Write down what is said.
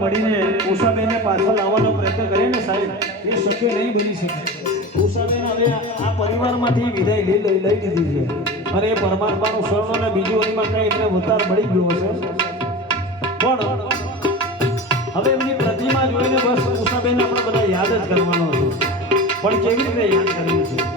મળીને ઉષાબેનને પાછળ લાવવાનો પ્રયત્ન કરીએ ને સાહેબ, એ શક્ય નહીં બની શકે. ઉષાબેન હવે આ પરિવારમાંથી વિદાય લઈ લીધી છે અને એ પરમાત્માનું શરણ અને બીજું એમાં કંઈ એમને વધાર મળી ગયો હશે. પણ હવે એમની પ્રતિમા જોઈને બસ ઉષાબેન આપણે બધા યાદ જ કરવાનો હતો. પણ કેવી રીતે યાદ કરવી છે?